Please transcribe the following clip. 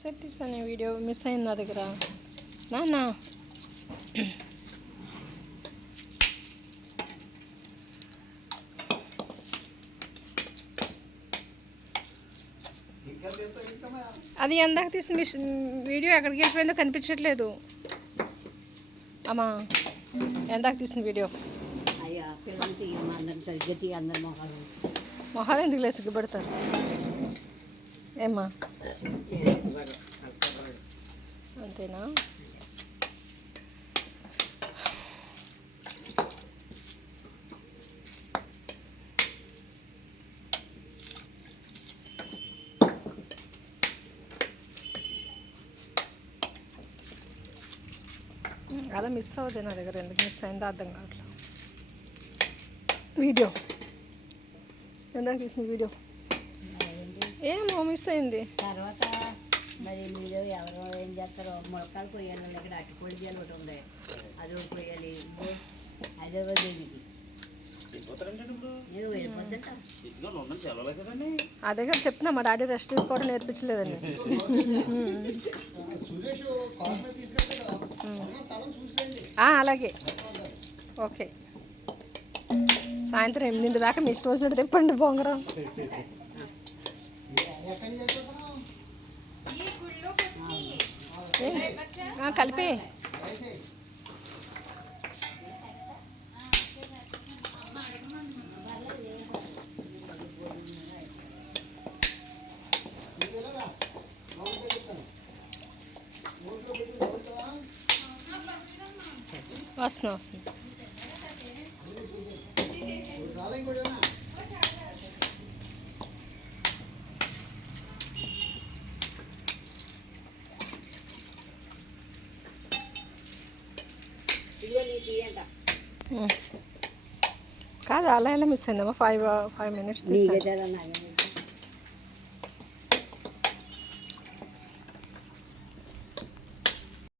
Set తీసాను video miss అయింది నా దగ్గర నాన్న. అది ఎందాక తీసిన వీడియో ఎక్కడికి వెళ్ళిపోయిందో కనిపించట్లేదు అమ్మా. ఎందాక తీసిన వీడియో మొహాలు ఎందుకు లేదు, సిగ్గుపడతారు ఏమ్మా. అంతేనా? అలా మిస్ అవుతుంది నా దగ్గర, ఎందుకు మిస్ అయిందో అర్థం కావట్లేదు. వీడియో ఎందాక తీసిన వీడియో ఏమో మిస్ అయింది. తర్వాత మరి మీరు ఎవరో ఏం చేస్తారో మొలకాలు కొయ్యాలి, ఇక్కడ అట్టుకోడి చేయాలి, ఒకటి ఉంది అది ఒకటి కొయ్యాలి. హైదరాబాద్ దేవికి ఏదో వెళ్ళిపోతుంట. అదే కదా చెప్తున్నా, మా డాడీ రెస్ట్ తీసుకోవడం నేర్పించలేదని. అలాగే ఓకే. సాయంత్రం 8 దాకా మీ ఇష్టం వచ్చినట్టు తిప్పండి బొంగరం. కలిపి వస్తున్నా. కాదు అలా ఎలా మిస్ అయిందమ్మా? 5 minutes తీస్తాను.